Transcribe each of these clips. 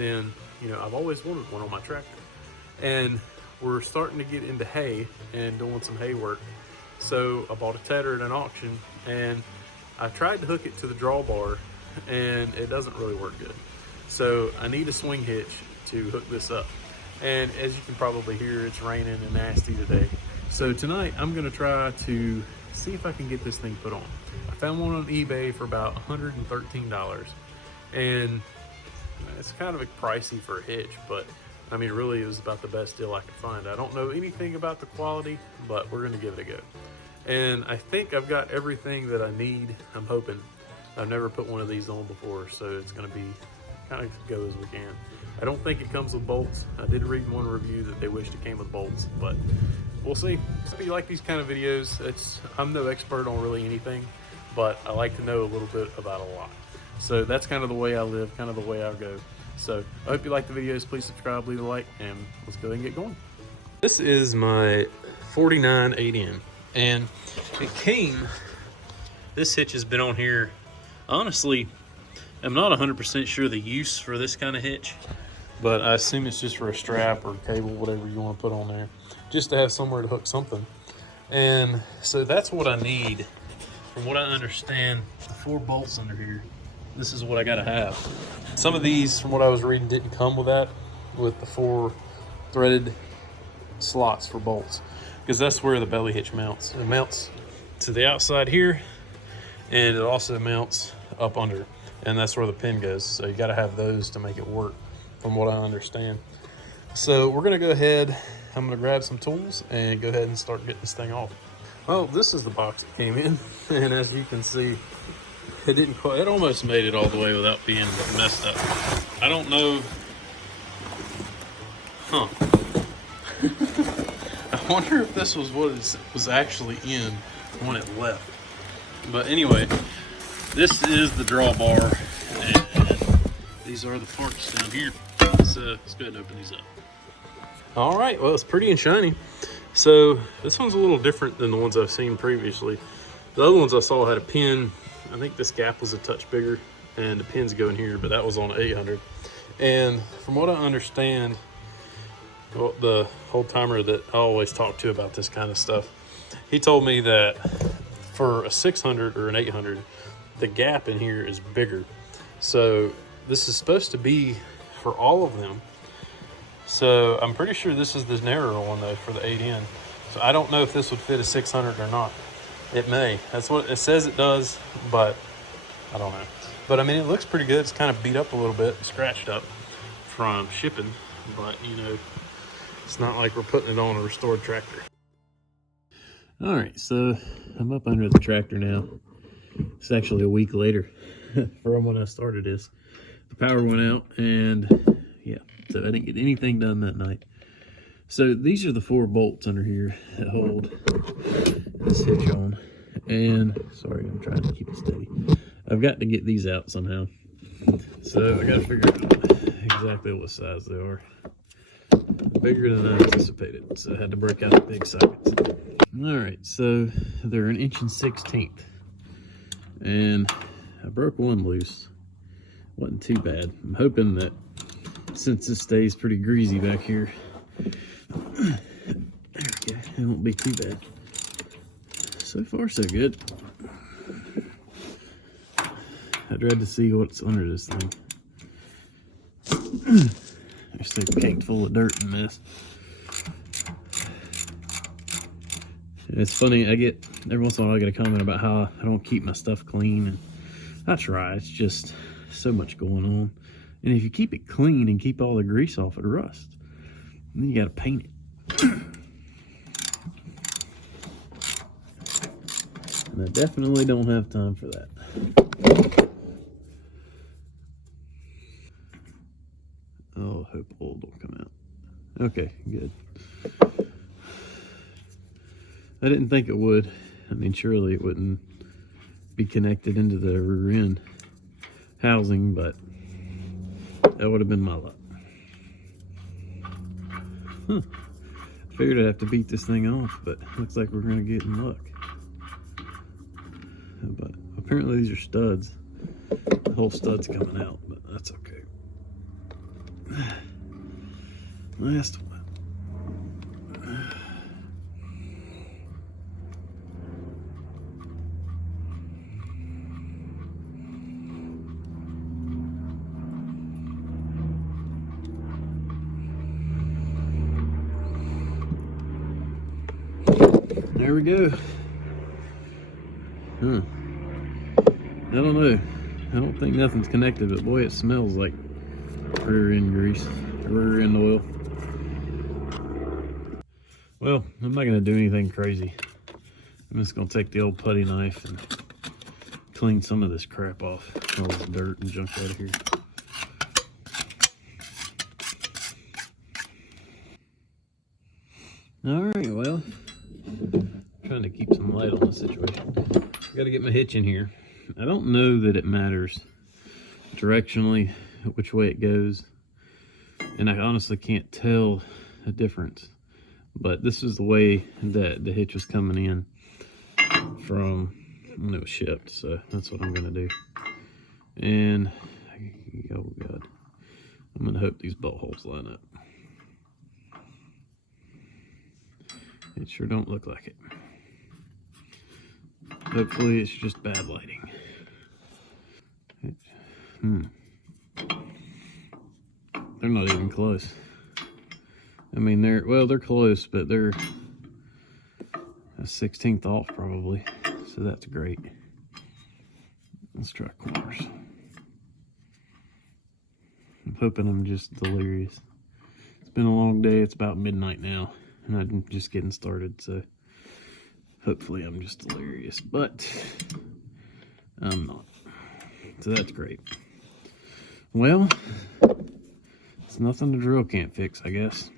and I've always wanted one on my tractor. And we're starting to get into hay and doing some hay work. So I bought a tedder at an auction, and I tried to hook it to the drawbar, and it doesn't really work good. So I need a swing hitch to hook this up. And as you can probably hear, it's raining and nasty today. So tonight I'm gonna try to see if I can get this thing put on. I found one on eBay for about $113, and it's kind of pricey for a hitch, but I mean, really, it was about the best deal I could find. I don't know anything about the quality, but we're gonna give it a go. And I think I've got everything that I need, I'm hoping. I've never put one of these on before, so it's gonna be kind of go as we can. I don't think it comes with bolts. I did read in one review that they wished it came with bolts, but we'll see. If you like these kind of videos, I'm no expert on really anything, but I like to know a little bit about a lot. So that's kind of the way I live, kind of the way I go. So I hope you like the videos. Please subscribe, leave a like, and let's go ahead and get going. This is my 49 8N, and this hitch has been on here. Honestly, I'm not 100% sure the use for this kind of hitch, but I assume it's just for a strap or cable, whatever you want to put on there, just to have somewhere to hook something. And so that's what I need. From what I understand, the 4 bolts under here, this is what I gotta have. Some of these, from what I was reading, didn't come with that, with the 4 threaded slots for bolts, because that's where the belly hitch mounts. It mounts to the outside here, and it also mounts up under, and that's where the pin goes. So you gotta have those to make it work, from what I understand. So we're gonna go ahead, I'm gonna grab some tools and go ahead and start getting this thing off. Well, this is the box that came in, and as you can see, it almost made it all the way without being messed up. I don't know. I wonder if this was what it was actually in when it left. But anyway, this is the drawbar, and these are the parts down here. So let's go ahead and open these up. All right, well, it's pretty and shiny. So this one's a little different than the ones I've seen previously. The other ones I saw had a pin. I think this gap was a touch bigger, and the pins go in here, but that was on 800. And from what I understand, well, the old timer that I always talk to about this kind of stuff, he told me that for a 600 or an 800, the gap in here is bigger. So this is supposed to be for all of them. So I'm pretty sure this is the narrower one though for the 8N. So I don't know if this would fit a 600 or not. It may. That's what it says it does, but I don't know. But I mean, it looks pretty good. It's kind of beat up a little bit, scratched up from shipping, but it's not like we're putting it on a restored tractor. All right, so I'm up under the tractor now. It's actually a week later from when I started this. The power went out, and yeah, so I didn't get anything done that night. So these are the 4 bolts under here that hold this hitch on. And sorry, I'm trying to keep it steady. I've got to get these out somehow. So I got to figure out exactly what size they are. Bigger than I anticipated, so I had to break out the big sockets. All right, so they're 1 1/16". And I broke one loose. Wasn't too bad. I'm hoping that since this stays pretty greasy back here, okay, it won't be too bad. So far, so good. I dread to see what's under this thing. They're so caked full of dirt and mess. And it's funny, I get, every once in a while I get a comment about how I don't keep my stuff clean, and I try. It's just so much going on. And if you keep it clean and keep all the grease off, it rusts. And then you gotta paint it. And I definitely don't have time for that. Oh, I hope old will come out. Okay, good. I didn't think it would. I mean, surely it wouldn't be connected into the rear end housing, but that would have been my luck. Huh. I figured I'd have to beat this thing off, but looks like we're gonna get in luck. But apparently these are studs. The whole stud's coming out, but that's okay. Last one. There we go. I don't know. I don't think nothing's connected, but boy, it smells like rear end grease, rear end oil. Well, I'm not gonna do anything crazy. I'm just gonna take the old putty knife and clean some of this crap off, all this dirt and junk out of here. All right, well, I'm trying to keep some light on the situation. Got to get my hitch in here. I don't know that it matters directionally which way it goes, and I honestly can't tell a difference. But this is the way that the hitch was coming in from when it was shipped, so that's what I'm gonna do. And oh god, I'm gonna hope these bolt holes line up. It sure don't look like it. Hopefully it's just bad lighting. They're not even close. I mean, they're close, but they're a 16th off probably, so that's great. Let's try corners. I'm hoping I'm just delirious. It's been a long day. It's about midnight now, and I'm just getting started, so hopefully I'm just delirious, but I'm not. So that's great. Well, it's nothing the drill can't fix, I guess.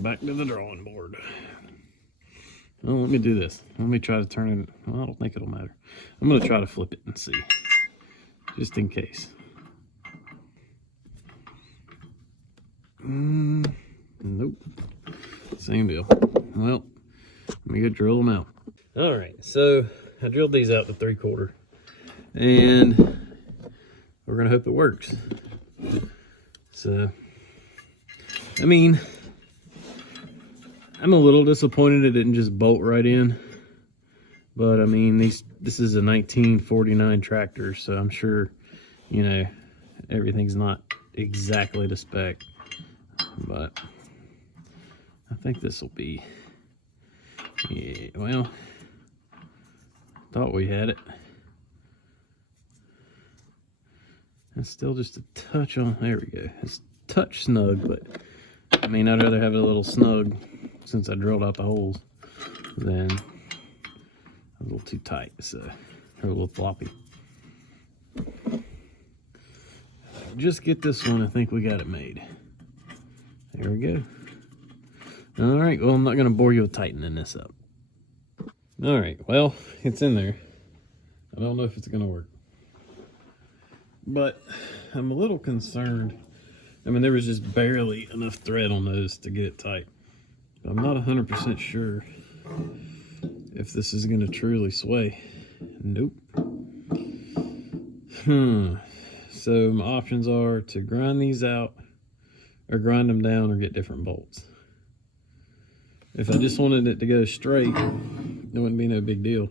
Back to the drawing board. Well, let me do this. Let me try to turn it. Well, I don't think it'll matter. I'm going to try to flip it and see, just in case. Nope. Same deal. Well, let me go drill them out. All right, so I drilled these out to 3/4, and we're gonna hope it works. So, I mean, I'm a little disappointed it didn't just bolt right in, but I mean, this is a 1949 tractor, so I'm sure, you know, everything's not exactly to spec, but I think this will be, yeah, well, thought we had it. It's still just a touch on, there we go. It's a touch snug, but I mean, I'd rather have it a little snug since I drilled out the holes than a little too tight, so, or a little floppy. Just get this one, I think we got it made. There we go. All right, well, I'm not gonna bore you with tightening this up. All right, well, it's in there. I don't know if it's gonna work, but I'm a little concerned. I mean, there was just barely enough thread on those to get it tight. But I'm not 100% sure if this is gonna truly sway. Nope. So my options are to grind these out, or grind them down, or get different bolts. If I just wanted it to go straight, it wouldn't be no big deal.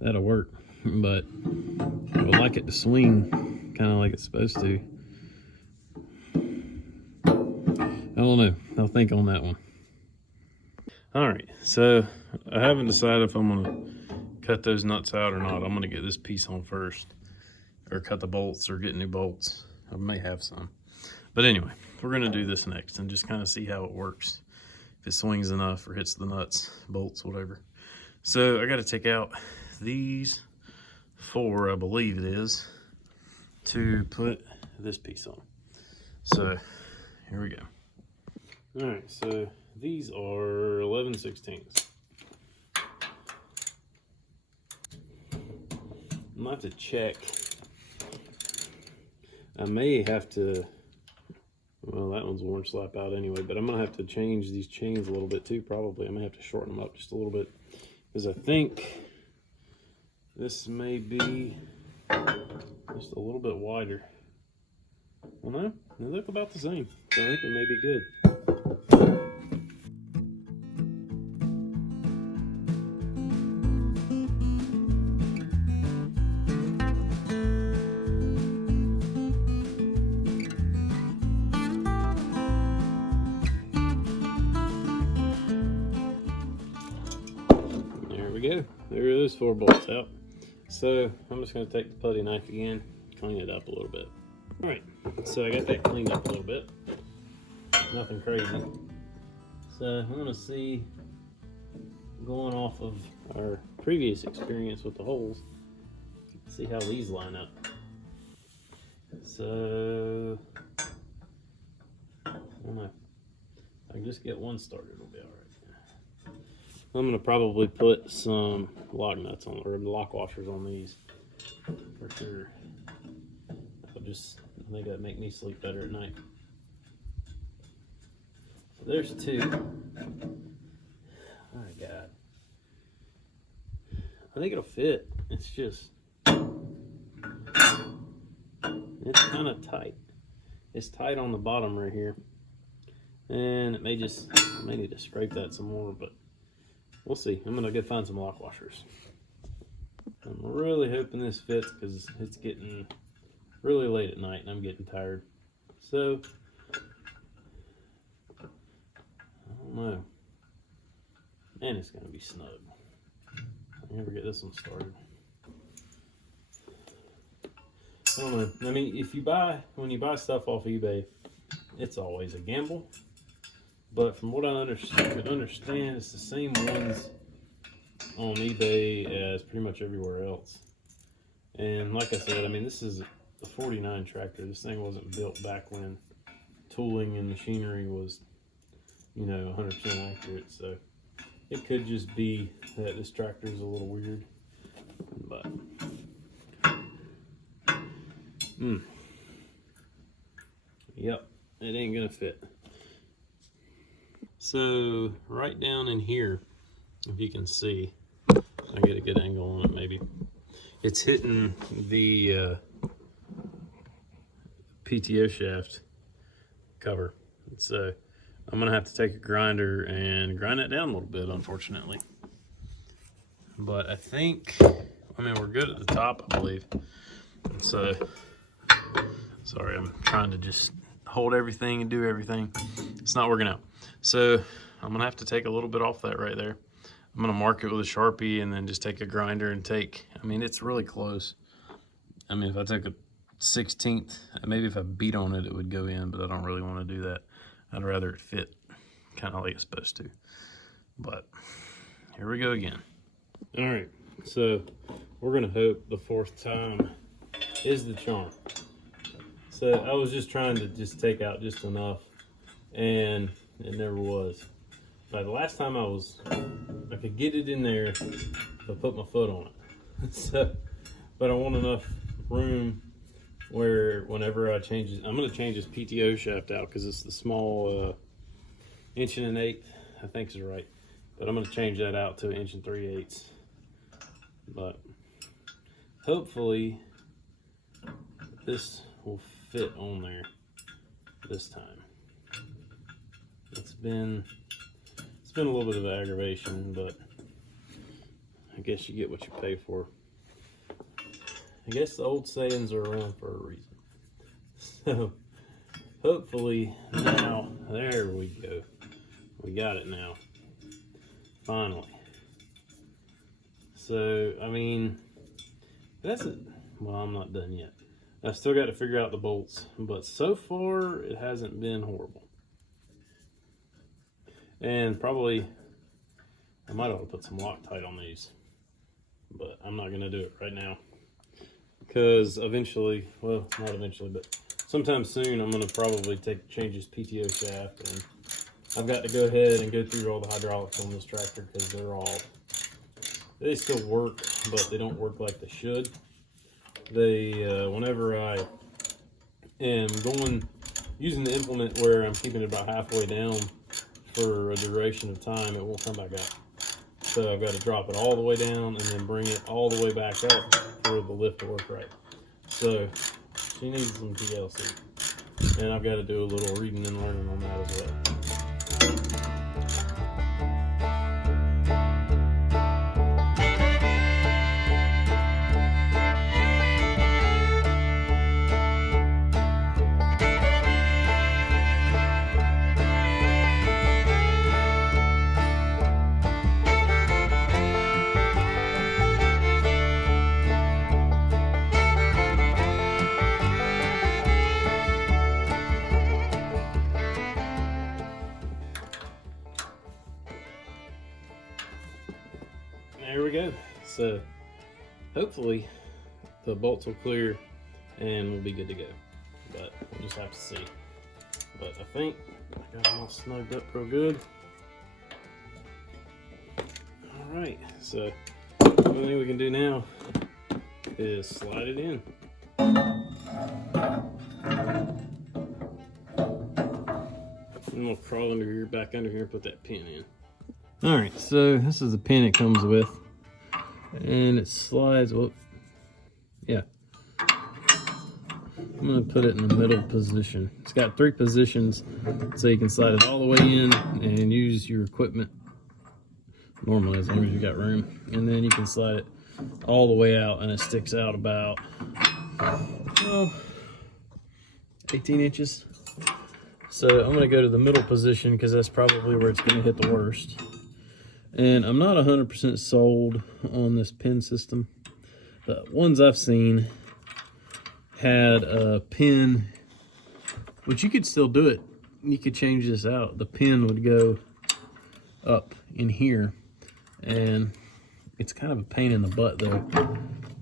That'll work, but I would like it to swing kind of like it's supposed to. I don't know. I'll think on that one. All right, so I haven't decided if I'm gonna cut those nuts out or not. I'm gonna get this piece on first, or cut the bolts, or get new bolts. I may have some, but anyway, we're gonna do this next and just kind of see how it works. If it swings enough or hits the nuts, bolts, whatever. So I got to take out these 4, I believe it is, to put this piece on. So here we go. All right, so these are 11/16. I'm gonna have to check. I may have to, well, that one's worn slap out anyway, but I'm gonna have to change these chains a little bit too, probably. I'm gonna have to shorten them up just a little bit, because I think this may be just a little bit wider. Well, no, they look about the same, so I think it may be good. There we go. There are those 4 bolts out. So I'm just going to take the putty knife again, clean it up a little bit. All right, so I got that cleaned up a little bit. Nothing crazy. So I'm going to see, going off of our previous experience with the holes, see how these line up. So I don't know. If I can just get one started, it'll be all right. I'm going to probably put some lock nuts on, or lock washers on these for sure. I think that'd make me sleep better at night. So there's 2. My God. I think it'll fit. It's just, it's kind of tight. It's tight on the bottom right here. And it may just, I may need to scrape that some more, but we'll see. I'm gonna go find some lock washers. I'm really hoping this fits because it's getting really late at night and I'm getting tired. So, I don't know. Man, it's gonna be snug. I never get this one started. I don't know. I mean, when you buy stuff off eBay, it's always a gamble. But from what I could understand, it's the same ones on eBay as pretty much everywhere else. And like I said, I mean, this is a 49 tractor. This thing wasn't built back when tooling and machinery was, 100% accurate. So it could just be that this tractor is a little weird. But yep, it ain't gonna fit. So right down in here, if you can see, I get a good angle on it maybe. It's hitting the PTO shaft cover. So I'm gonna have to take a grinder and grind it down a little bit, unfortunately. But I think, we're good at the top, I believe. So, sorry, I'm trying to just hold everything and do everything. It's not working out. So I'm gonna have to take a little bit off that right there. I'm gonna mark it with a Sharpie and then just take a grinder and it's really close. If I took a 1/16, maybe if I beat on it, it would go in, but I don't really want to do that. I'd rather it fit kind of like it's supposed to. But here we go again. All right, so we're gonna hope the 4th time is the charm. So I was just trying to take out just enough, and it never was. But the last time I could get it in there if I put my foot on it. So, but I want enough room where whenever I change it, I'm going to change this PTO shaft out because it's the small 1 1/8", I think is right. But I'm going to change that out to 1 3/8". But hopefully this will fit on there this time. It's been a little bit of aggravation, but I guess you get what you pay for. I guess the old sayings are around for a reason. So hopefully now, there we go. We got it now. Finally. So, that's it. Well, I'm not done yet. I've still got to figure out the bolts, but so far it hasn't been horrible. And probably I might ought to put some Loctite on these, but I'm not going to do it right now because eventually, well, not eventually, but sometime soon I'm going to probably change this PTO shaft, and I've got to go ahead and go through all the hydraulics on this tractor because they still work, but they don't work like they should. Whenever I am using the implement where I'm keeping it about halfway down for a duration of time, it won't come back up. So I've got to drop it all the way down and then bring it all the way back up for the lift to work right. So she needs some TLC. And I've got to do a little reading and learning on that as well. There we go. So hopefully the bolts will clear and we'll be good to go. But we'll just have to see. But I think I got them all snugged up real good. Alright, so the only thing we can do now is slide it in. And we'll crawl under here, back under here, and put that pin in. Alright, so this is the pin it comes with. And it slides, well, yeah. I'm going to put it in the middle position. It's got 3 positions, so you can slide it all the way in and use your equipment normally, as long as you got room. And then you can slide it all the way out, and it sticks out about, well, 18 inches. So I'm going to go to the middle position because that's probably where it's going to hit the worst. And I'm not 100% sold on this pin system. The ones I've seen had a pin, which you could still do it. You could change this out. The pin would go up in here, and it's kind of a pain in the butt though.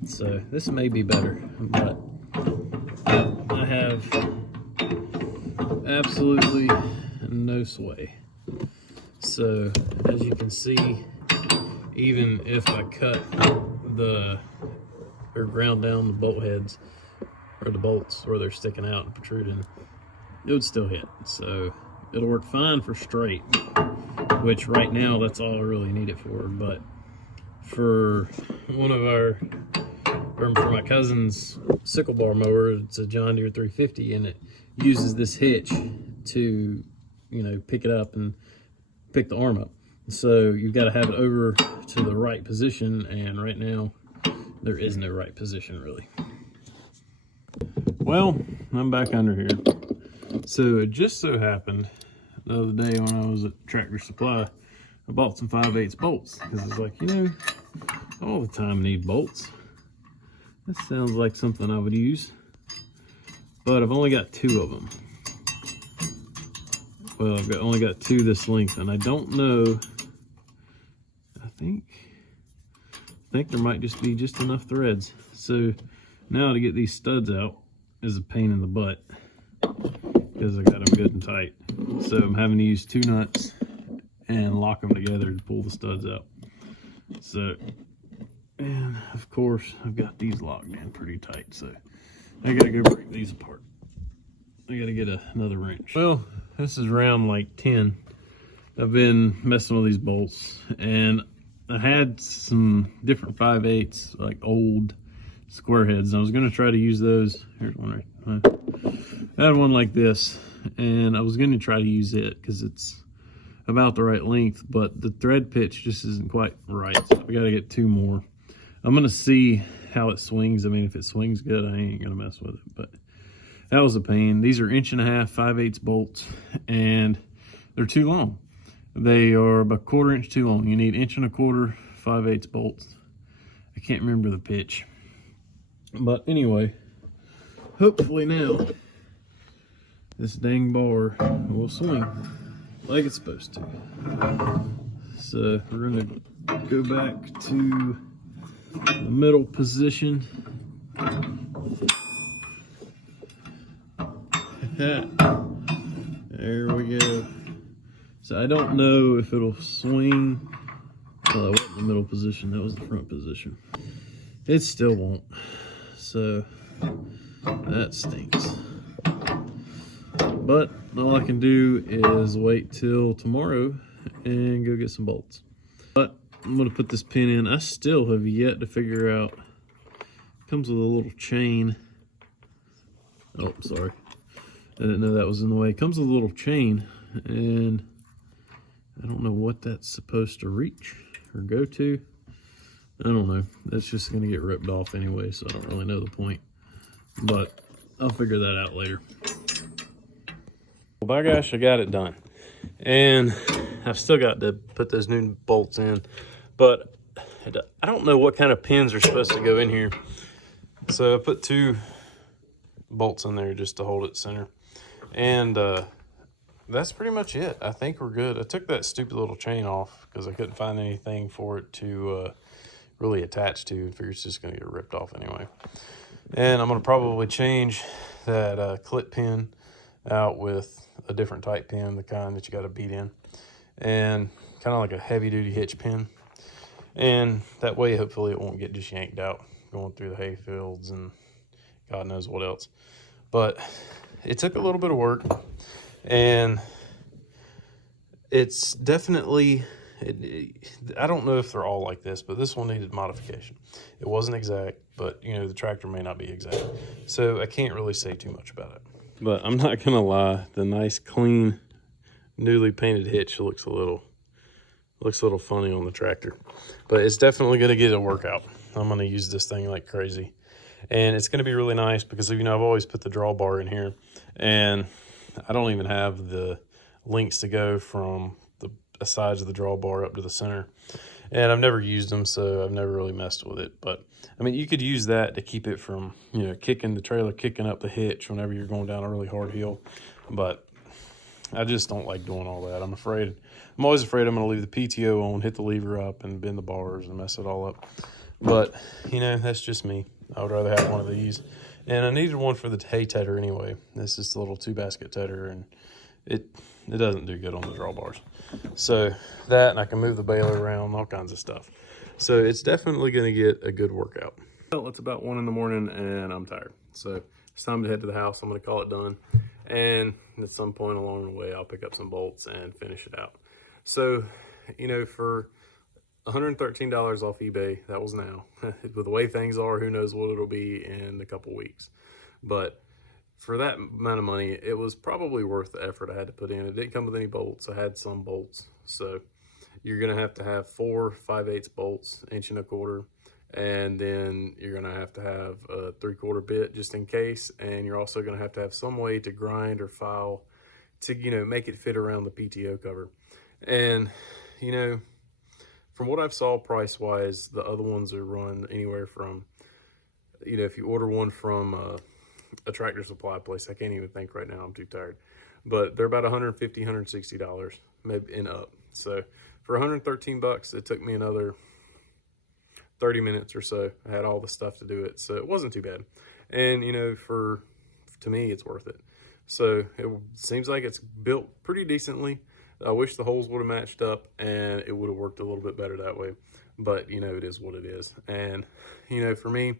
So this may be better, but I have absolutely no sway. So as you can see, even if I cut or ground down the bolt heads or the bolts where they're sticking out and protruding, it would still hit. So it'll work fine for straight, which right now that's all I really need it for. But for for my cousin's sickle bar mower, it's a John Deere 350, and it uses this hitch to, you know, pick it up and pick the arm up. So you've got to have it over to the right position, and right now there is no right position really. Well, I'm back under here. So it just so happened the other day when I was at Tractor Supply, I bought some 5/8 bolts because it's like, you know, all the time I need bolts. That sounds like something I would use, but I've only got 2 of them. Well, I've only got 2 this length, and I don't know. I think there might just be just enough threads. So now to get these studs out is a pain in the butt because I got them good and tight. So I'm having to use 2 nuts and lock them together to pull the studs out. So, and of course I've got these locked in pretty tight. So I gotta go break these apart. I gotta get another wrench. Well, this is round like 10. I've been messing with these bolts, and I had some different 5/8, like old square heads. I was gonna try to use those. Here's one right. I had one like this, and I was gonna try to use it because it's about the right length, but the thread pitch just isn't quite right. So I gotta get 2 more. I'm gonna see how it swings. I mean, if it swings good, I ain't gonna mess with it, but that was a pain. These are 1.5 inch 5/8 bolts, and they're too long. They are about 1/4 inch too long. You need 1.25 inch 5/8 bolts. I can't remember the pitch. But anyway, hopefully now this dang bar will swing like it's supposed to. So we're gonna go back to the middle position. There we go. So I don't know if it'll swing. Oh, that wasn't the middle position, that was the front position. It still won't. So that stinks. But all I can do is wait till tomorrow and go get some bolts. But I'm gonna put this pin in. I still have yet to figure out. It comes with a little chain. Oh, sorry. I didn't know that was in the way. It comes with a little chain, and I don't know what that's supposed to reach or go to. I don't know. That's just going to get ripped off anyway, so I don't really know the point. But I'll figure that out later. Well, by gosh, I got it done. And I've still got to put those new bolts in. But I don't know what kind of pins are supposed to go in here. So I put 2 bolts in there just to hold it center. And that's pretty much it. I think we're good. I took that stupid little chain off because I couldn't find anything for it to really attach to. I figured it's just going to get ripped off anyway. And I'm going to probably change that clip pin out with a different type pin, the kind that you got to beat in, and kind of like a heavy duty hitch pin. And that way, hopefully it won't get just yanked out going through the hay fields and God knows what else. But it took a little bit of work, and it's definitely, I don't know if they're all like this, but this one needed modification. It wasn't exact, but you know, the tractor may not be exact. So I can't really say too much about it. But I'm not gonna lie, the nice, clean, newly painted hitch looks a little funny on the tractor. But it's definitely gonna get a workout. I'm gonna use this thing like crazy. And it's gonna be really nice because, you know, I've always put the drawbar in here, and I don't even have the links to go from the sides of the drawbar up to the center. And I've never used them, so I've never really messed with it. But I mean, you could use that to keep it from, you know, kicking the trailer, kicking up the hitch whenever you're going down a really hard hill. But I just don't like doing all that. I'm always afraid I'm going to leave the PTO on, hit the lever up, and bend the bars and mess it all up. But, you know, that's just me. I would rather have one of these. And I needed one for the hay tedder anyway. This is the little 2-basket tedder, and it doesn't do good on the drawbars. So that, and I can move the baler around, all kinds of stuff. So it's definitely going to get a good workout. Well, it's about 1 in the morning, and I'm tired. So it's time to head to the house. I'm going to call it done. And at some point along the way, I'll pick up some bolts and finish it out. So, you know, for $113 off eBay, that was now. With the way things are, who knows what it'll be in a couple weeks. But for that amount of money, it was probably worth the effort I had to put in. It didn't come with any bolts. I had some bolts. So you're going to have 4 5/8 bolts, 1.25 inch, and then you're going to have a 3/4 bit just in case. And you're also going to have some way to grind or file to, you know, make it fit around the PTO cover. And, you know, from what I've saw price-wise, the other ones are run anywhere from, you know, if you order one from a tractor supply place, I can't even think right now, I'm too tired, but they're about $150, $160 maybe and up. So for 113 bucks, it took me another 30 minutes or so. I had all the stuff to do it, so it wasn't too bad. And you know, to me, it's worth it. So it seems like it's built pretty decently. I wish the holes would have matched up and it would have worked a little bit better that way, but you know, it is what it is. And you know, for me,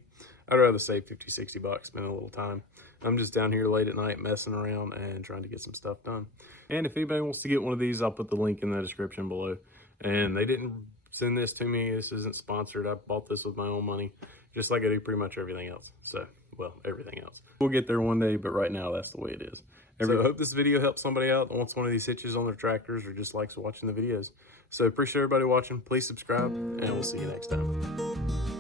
I'd rather save 50, 60 bucks, spend a little time. I'm just down here late at night messing around and trying to get some stuff done. And if anybody wants to get one of these, I'll put the link in the description below. And they didn't send this to me. This isn't sponsored. I bought this with my own money, just like I do pretty much everything else. So, well, everything else. We'll get there one day, but right now that's the way it is. So I hope this video helps somebody out that wants one of these hitches on their tractors or just likes watching the videos. So appreciate everybody watching. Please subscribe, and we'll see you next time.